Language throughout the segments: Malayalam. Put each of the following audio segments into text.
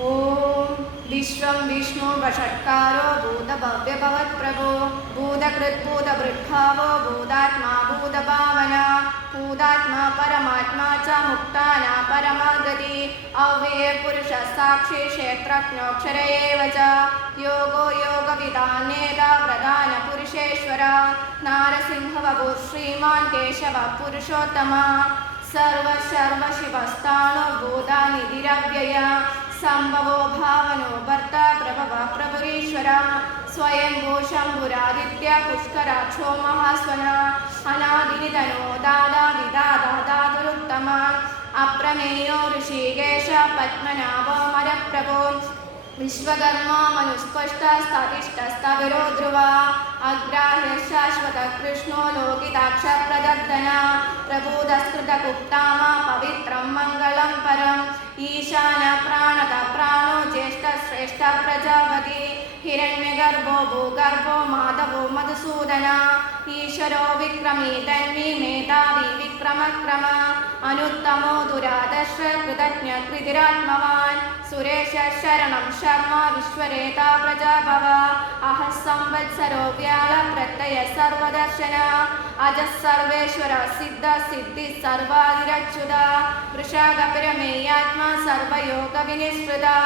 ॐ विश्वं विष्णु वषट्कारो भूतभव्यभवत्प्रभो भूतकृद्भूतभृद्भावो भूतात्मा भूतभावना भूतात्मा परमात्मा च मुक्ताना परमागति अव्ययपुरुषः साक्षी क्षेत्रज्ञोऽक्षर एव च योगो योगविदानेता प्रधानपुरुषेश्वर नारसिंहवभू श्रीमान् केशवः पुरुषोत्तमा सर्वशिवस्थानो भूतानिधिरव्यय संभवो भावनो भर्ता प्रभव प्रभुरीश्वर स्वयंभू शम्भुरादित्य पुष्कराक्षो महास्वना अनादिनिधनो दादा विदादा दातुरुत्तमा अप्रमेयो ऋषिकेश पद्मनाभो मरप्रभो विश्वकर्मा मनुस्पष्टस्तविष्टस्तविरो ध्रुवा अग्राह्य शाश्वत कृष्णो लोकिताक्षप्रदर्दना प्रभूतस्कृतगुप्तामा पवित्रं मङ्गलं परम् ईशान प्राणद प्राणो ज्येष्ठश्रेष्ठ प्रजापति हिरण्यगर्भो भूगर्भो माधवो मधुसूदन ईश्वरो विक्रमी तन्वी मेधावी विक्रमक्रम अनुत्तमो दुरादर्श कृतज्ञ कृतिरात्मवान् सुरेश शरणं शर्मा विश्वरेता प्रजाभव अहः संवत्सरो व्याल प्रत्यय सर्वदर्शन अजः सर्वेश्वर सिद्ध सिद्धि सर्वादिरच्युत वृषागपिरमेयात्मा सर्वयोगविनिष्कृता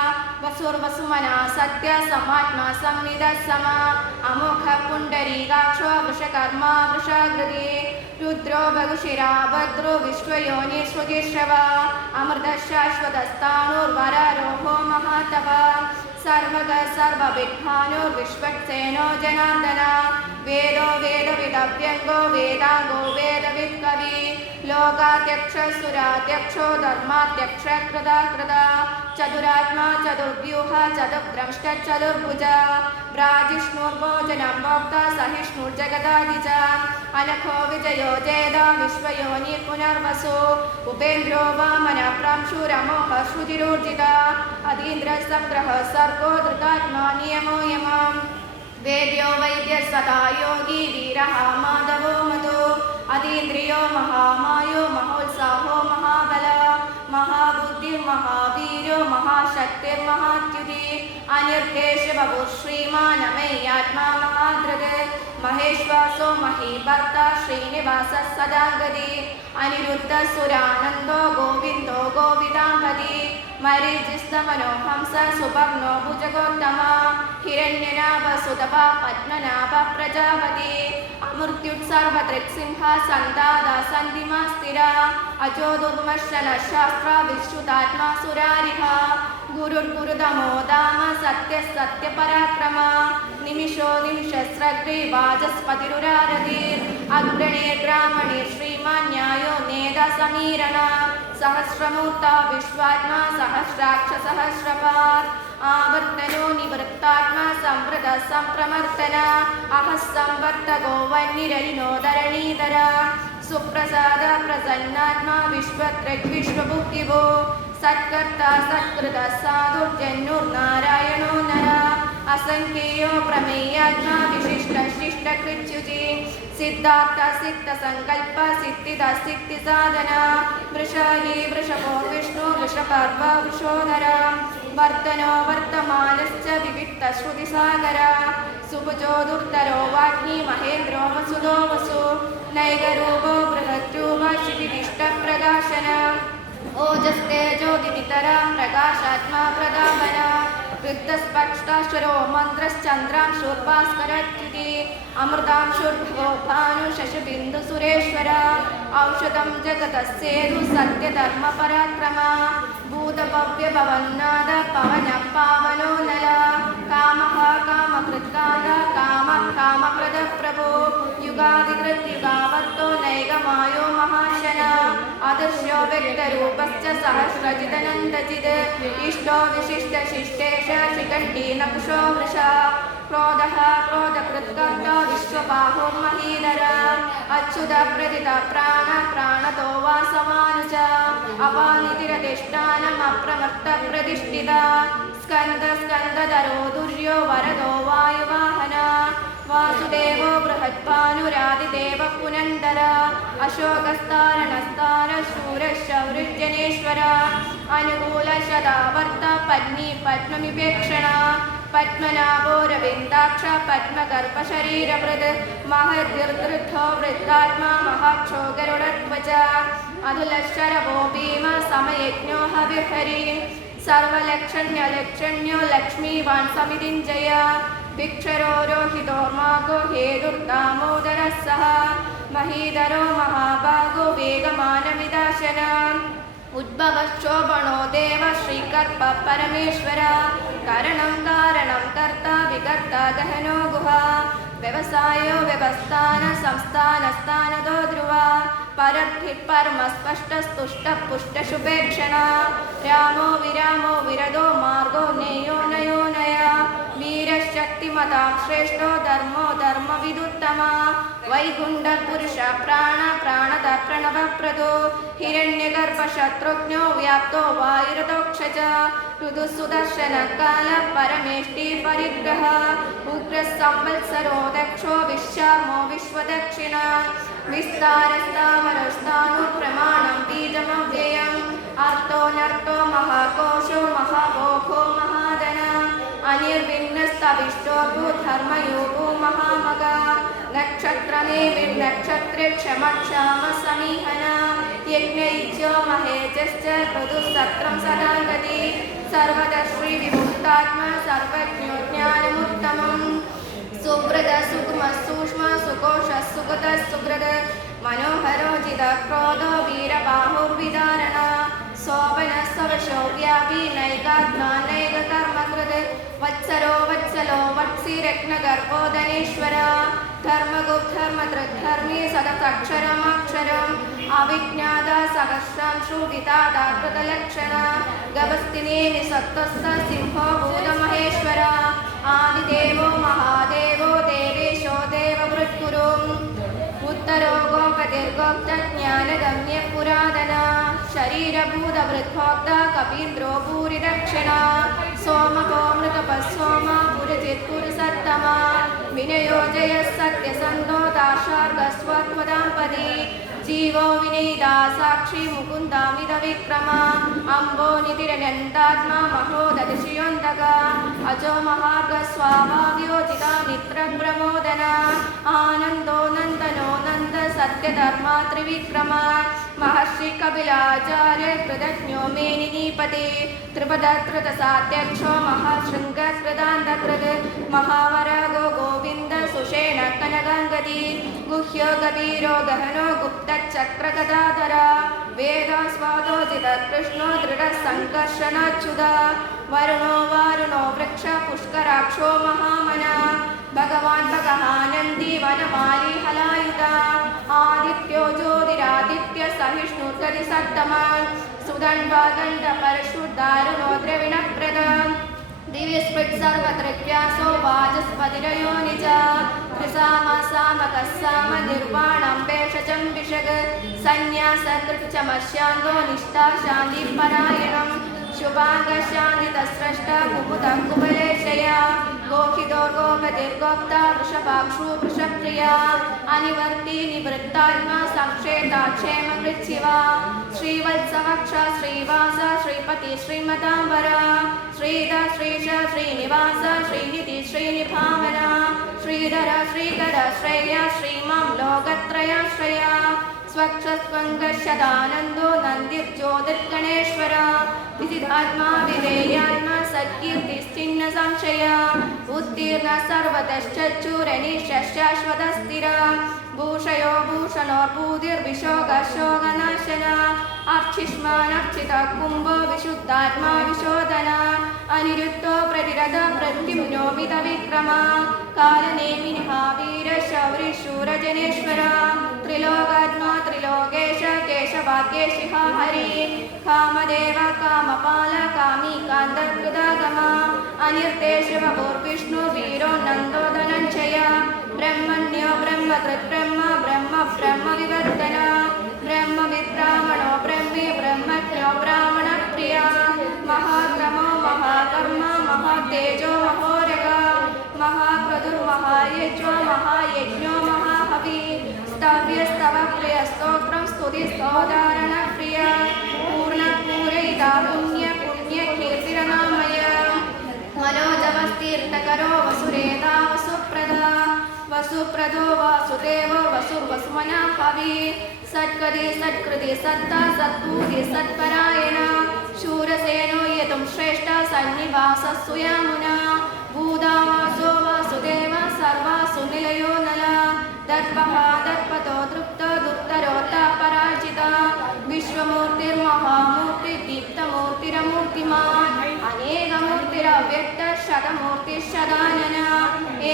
वसुर्वसुमना सत्य समात्मा संविद समा अमोघ पुण्डरीकाक्षो वृषकर्मा वृषाकृति रुद्रो भगुशिरा भद्रो विश्वयोनि श्रुतिश्रव अमृतः शाश्वतस्थाणुर्वरारोहो महातप सर्वग सर्वविद्वानुर्विश्वक्सेनो जनार्दन वेदो वेदविदव्यङ्गो वेदाङ्गो वेदवित्कवि लोकाध्यक्षसुराध्यक्षो धर्माध्यक्ष कृता कृता चतुरात्मा चतुर्व्यूह चतुर्द्रष्ट चतुर्भुज ब्राजिष्णुर्भोजनं भोक्ता सहिष्णुर्जगदादि च अनखो विजयो जेद विश्वयोनि पुनर्वसु उपेन्द्रो वामन प्रांशुरमोह श्रुतिरूर्जिता अतीन्द्रसङ्ग्रह सर्गो धृतात्मा नियमो यमम् वेद्यो वैद्य सदा योगी वीरः माधवो मधु अतीन्द्रियो महामायो महोत्साहो महाबल महाबुद्धिर्महावीर्यो महाशक्तिर्महाच्युति अनिर्देशबभु श्रीमानमेयात्मा महाधृत् महेश्वासो महीभर्ता श्रीनिवासः सदागति अनिरुद्धसुरानन्दो गोविन्दो गोविदाम्पति मरीचिस्तमनो हंस सुभग्नो भुजगोत्तमा हिरण्यनाभसुतपा पद्मनाभ प्रजापति अमृत्युत्सर्वदृक्सिंह सन्दादा सन्धिमा स्थिरा अजो दुर्मर्शन शास्त्र विश्रुतात्मा सुरारिः गुरुर्गुरुदमो दाम सत्य सत्य पराक्रम निमिषो निमिषस्रग्रे वाचस्पतिरुरारति अग्रणे ब्राह्मणे श्रीमान् न्यायो नेद समीरण सहस्रमूर्ता विश्वात्मा सहस्राक्ष सहस्रपात् आवर्तनो निवृत्तात्मा संवृत संप्रमर्तन अहः संवर्तको वह्निरयिनो धरणीधर सुप्रसाद प्रसन्नात्मा विश्वभुक्तिभो सत्कर्ता सत्कृत साधुर्जन्युर्नारायणो नर असंख्येयो प्रमेयात्मा विशिष्ट शिष्टकृच्युति सिद्धार्थ सिद्ध संकल्प सिद्धिद सिद्धि साधन वृषाली वृषभो विष्णु वृषपर्व वृषोधर वर्तनो वर्तमानश्च विविक्त श्रुतिसागर सुभुजो दुर्धरो वाग्मी महेन्द्रो वसुदो वसु नैगरूपो बृहद्रूप क्षितिविष्टप्रकाशन ओजस्तेजो दिवितर प्रकाशात्मा प्रदापन वृद्धस्पष्टाक्षरो मन्त्रश्चन्द्रांशुर्भास्करच्युति अमृतांशुर्भवो भानु शशबिन्दु सुरेश्वर औषधं जगतस्येदु सत्यधर्मपराक्रम भूतभव्यभवन्नाद पवन पावनो नल कामः कामकृत्काल कामः कामप्रदप्रभो युगादिकृत्युगावर्तो नैगमायो महाशन अदृश्यो व्यक्तरूपश्च सहस्रजिदनन्दचित् इष्टो विशिष्टशिष्टेश शिखण्डी नपुषो वृषा क्रोधः क्रोधकृत्कर्ता विश्वबाहो महीधर अच्युत प्रदित प्राण प्राणतो वासवानुज अपानितिरधिष्ठानम् अप्रमत्त प्रतिष्ठिता स्कन्द स्कन्दधरो दुर्यो वरदो वायुवाहन वासुदेवो बृहत्भानुरादिदेव पुनन्दर अशोकस्तारणस्तार शूरः शौरिर्जनेश्वर അനുകൂല ശതാവർത്ത പത്നി പത്മവിവേക്ഷണ പത്മനാഭോരവിന്ദാക്ഷ പത്മഗർഭശരീരവൃത് മഹദീർഘോ വൃദ്ധാത്മാ മഹാക്ഷോ ഗരുഡധ്വജ അതുലശരവോ ഭീമ സമയജ്ഞോ ഹവിർഹരി സർവലക്ഷണ്യോ ലക്ഷ്മീവാൻ സമിതിഞ്ജയ ഭിക്ഷരോ രോഹിതോർമാഗോ ഹേതുർദാമോദര സഹ മഹീധരോ മഹാഭാഗോ വേഗമാനമിദാശന ഉദ്ഭവശോഭണോ ദേവ ശ്രീകർപ്പ പരമേശ്വര കരണം കാരണം കർത്ത വികർത്ത ഗഹനോ ഗുഹ വ്യവസായോ വ്യവസ്ഥാന സംസ്ഥാനസ്ഥാനതോ ധ്രുവ പരദ്ഭിത് പരമ സ്പഷ്ടസ്തുഷ്ട പുഷ്ടശുഭേക്ഷണ രാമോ വിരാമോ വിരതോ മാർഗോ നേയോ നയോ നയ വീരശക്തിമതാം ശ്രേഷ്ഠോ ധർമ്മോ ധർമ്മവിദുത്തമ വൈകുണ്ഠ പുരുഷ പ്രാണ പ്രാണത പ്രണവപ്രദോ ഹിരണ്യഗർഭ ശത്രുഘ്നോ വ്യാപ്തോ വായുരതോക്ഷജ ഋതുസുദർശന കാല പരമേഷ്ടി പരിഗ്രഹ ഉഗ്ര സംവത്സരോ ദക്ഷോ വിശ്വാമോ വിശ്വദക്ഷിണ വിസ്താരസ്ഥാവരസ്ഥാനു പ്രമാണം ബീജമവ്യയം അർത്ഥോ നർത്തോ മഹാകോശോ മഹാഭോഗോ മഹാധന അനിർവിഘ്നസ്തവിഷ്ടോ ധർമ്മയോഗോ മഹാമഗ നക്ഷത്രനേ വിർനക്ഷത്രേ ക്ഷമക്ഷാമ സമീഹന യജ്ഞൈച്ഛോ മഹേജശ്ച ഋതുസത്രം സദാഗതി സർവദശ്രീ വിമുക്താത്മ സർവജ്ഞോ ജ്ഞാനമുത്തമം സുബ്രത സുകുമ സൂക്ഷ്മ സുകോഷ സുഗത സുഗ്രത മനോഹരോ ജിത ക്രോധോ വീരബാഹുർവിധാരണ ശോഭന സവശോ വ്യാപി നൈകാത്മാ നൈക കർമ്മകൃത് വത്സരോ വത്സലോ വത്സി രത്നഗർഭോധനേശ്വര ധർമ്മഗുപ്ധർമ്മധർമ്മി സദതക്ഷരമക്ഷരം അവിജ്ഞാത സഹസ്രാംശു വിതാതാകൃതലക്ഷണ ഗവസ്തിനേ നിസത്വസ്ഥ സിംഹോ ഭൂതമഹേശ്വര ആദിദേവോ മഹാദേവോ ദേവേശോ ദേവവൃത്കുരു ഉത്തരോ ഗോപതിർഗോപ്ത ജ്ഞാനഗമ്യ പുരാതന ശരീരഭൂതവൃദ്ഭോക്ത കപീന്ദ്രോ ഭൂരിദക്ഷിണ സോമകോ മൃതപസ്സോമ പുരജിത്പുരുസത്തമ വിനയോ ജയ സത്യസന്ധോ ദാശാർഗസ്വത്വദാംപതി ജീവോ വിനീതാ സാക്ഷി മുകുന്ദാമിത വിക്രമ അംബോ നിതിരനന്ദാത്മാ മഹോദശിയോന്തക അജോ മഹാർഗ സ്വാഭാവ്യോജിത മിത്ര പ്രമോദന ആനന്ദോ നന്ദനോ നന്ദ സത്യധർമാ ത്രിവിക്രമ മഹർഷി കപിലാചാര്യ കൃതജ്ഞോ മേനിനീപതി ത്രിപദകൃത സാധ്യക്ഷോ മഹാശൃംഗകൃതാന്തകൃത് മഹാവരഗോ ഗോവിന്ദ സുഷേണ കനകാംഗതി ഗുഹ്യോ ഗഭീരോ ഗഹനോ ഗുപ്തചക്രഗദാധര വേദാസ്വാദോജിത കൃഷ്ണോ ദൃഢ സംകർഷണാച്യുത വരുണോ വാരുണോ വൃക്ഷ പുഷ്കരാക്ഷോ മഹാമന ഭഗവാൻ ഭഗഹാനന്ദി വനമാലി ഹലായുധ ആദിത്യോ ജ്യോതിരാദിത്യ സഹിഷ്ണുർഗതി സത്തമാൻ സുദണ്ഡാദണ്ഡ പരശുദ്ധാരുണോ ദ്രവിണപ്രദ ദിവ്യസ്പൃത് സർവത്രജ്ഞാസോ വാചസ്പതിരയോ നിജ ത്രിസാമ സാമകസാമ നിർവാണം ഭേഷജം വിഷഗ് സന്യാസകൃച്ഛമശാന്തോ നിഷ്ഠാ ശാന്തി പരായണം ശുഭാംഗശാന്തിതസ്രഷ്ട കുമുദ കുബലേശയ ഗോഹിതോ ഗോപതിർഗോപ്ത വൃഷഭാക്ഷു വൃഷപ്രിയ അനിവർത്തി നിവൃത്താത്മാ സംക്ഷേതാക്ഷേമ കൃച്ഛിവ ശ്രീവത്സവക്ഷ ശ്രീവാസ ശ്രീപതി ശ്രീമതാംബര ശ്രീധ ശ്രീശ ശ്രീനിവാസ ശ്രീനിധി ശ്രീനിഭാവന ശ്രീധര ശ്രീകര ശ്രേയ ശ്രീമാം ലോകത്രയാശ്രയ സ്വക്ഷസ്വംഗശതാനന്ദോ നന്ദിർജ്യോതിർഗണേശ്വര വിദിതാത്മാ വിധേയാത്മാ സത്കീർത്തിശ്ചിന്ന സംശയ ഉത്തീർണ സർവതശ്ചൂരനിശ്ശാശ്വത സ്ഥിര ഭൂഷയോ ഭൂഷണോർഭൂതിർവിശോകശോകനാശന അർച്ചിഷ്മാനർച്ചിത കുംഭോ വിശുദ്ധാത്മാ വിശോധന അനിരുദ്ധോ പ്രതിരഥ പ്രത്യുമ്നോമിത വിക്രമ കാലനേമിനിഹാവീര ശൗരി ശൂരജനേശ്വര ത്രിലോകാത്മാ ത്രിലോകേശ കേശവാക്യേശിഹ ഹരി കാമദേവ കാമപാല കാമി കാന്തകൃതാഗമ അനിർത്തേ ശിവഭൂർവിഷ്ണു വീരോ നന്ദോ ധനഞ്ജയ ബ്രഹ്മണ്യോ ബ്രഹ്മകൃത് ബ്രഹ്മ ബ്രഹ്മ ബ്രഹ്മ വിവർത്തന ബ്രഹ്മവിദ്രാമണോ ബ്രഹ്മി ബ്രഹ്മജ്ഞോ ബ്രാഹ്മണ പ്രിയ മഹാക്രമോ മഹാകർമ്മ മഹാതേജോ മഹോരഗ മഹാക്രതുർമഹായജ്ഞോ മഹായജ്ഞോ മഹാഹവി സ്തവ്യസ്തവ പ്രിയ സ്തോത്രം സ്തുതി സ്തോധാരണ പ്രിയ പൂർണ്ണ പൂരയിതാ वसुप्रदो वासुदेवो वसुर्वसुमना हवि सत्करि सत्कृति सत्ता सत्पूति सत्परायण शूरसेनो यतुं श्रेष्ठ सन्निवासस्सु यामुना भूदावासो वासुदेव सर्वासु निलयो नल दर्पः दर्पतो तृप्तो दुत्तरोत्ता पराजिता विश्वमूर्तिर्महामूर्तिर्दीप्तमूर्तिरमूर्तिमान् अनेकमूर्तिरव्यक्त शतमूर्तिशदानन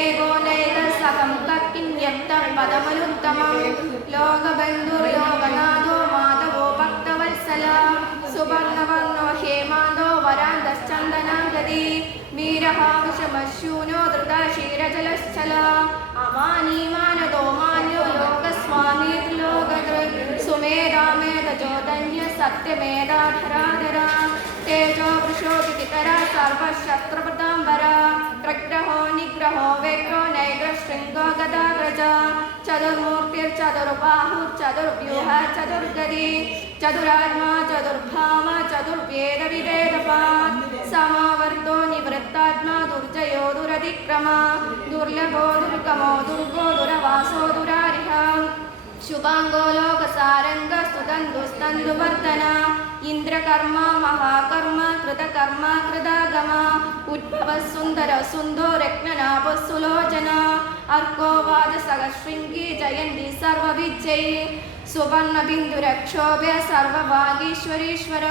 एकोनैकसहं तत्किन्यक्तं पदमनुत्तमं लोकबन्धुर्योगनाथो माधवो भक्तवत्सल सुवर्णवर्णो हेमान्दो वरान्दश्चन्दनागति वीरः विषमशूनो धृतशीरजलश्चल अमानीमानदो मान्यो लोकस्वामी त्रिलोकदृक् सुमेधामेधचोदन्य सत्यमेधाधराधर तेजो वृषोदितिकरा सर्वशस्त्रप्रदाम्बरा प्रग्रहो निग्रहो वेक्रो नैग्रशृङ्गो गदाग्रज चतुर्मूर्तिर्चतुर्बाहुर्चतुर्व्यूह चतुर्गदी चतुरात्मा चतुर्भाम चतुर्वेदविवेदपात् समावर्तो निवृत्तात्मा दुर्जयो दुरतिक्रमा दुर्लभो दुर्गमो दुर्गो दुरवासो दुरारिह शुभांगो लोकसारंग स्तुतन्दुस्तन्दुवर्धन इंद्रकर्म महाकर्म कृतकर्म कृतागम उद्भव सुंदर सुंदो रत्ननाभ सुलोचन अर्को वाद सहस्रृंगी जयंती सर्वविजयी सुवर्ण बिंदुरक्षोभ्य सर्वभागीश्वरीश्वर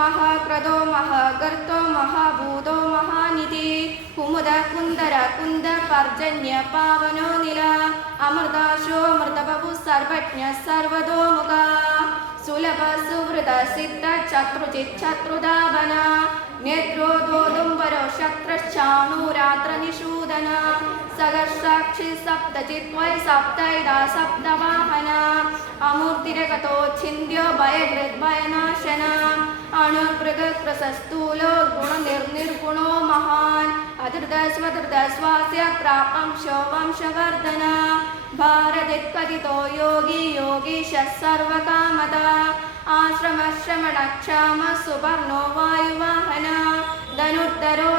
महाक्रदो महागर्तो महाभूतो महानिधि कुमुद कुंदर कुंद पर्जन्य पावनो नील अमृताशो अमृतबभु सर्वज्ञ सर्वतोमुख सुलभ सुहृद सिद्ध चतुर्जित् चतुर्धावन नेत्रोदोदुम्बरो शक्रश्चाणूरात्र निषूदन सहस्राक्षि सप्तचित्वै सप्तैदा सप्तवाहन अमूर्तिरगतो छिन्द्यो भयकृद्भयनाशन अणुर्भृगप्रशस्तूलो गुणनिर्निर्गुणो महान् अधृतस्वधृतस्वास्य प्रापंशो वंशवर्धन भारतित्कथितो योगी योगीशः सर्वकामदा आश्रमश्रमणक्षाम सुपर्णो वायुवाहन धनुर्धरो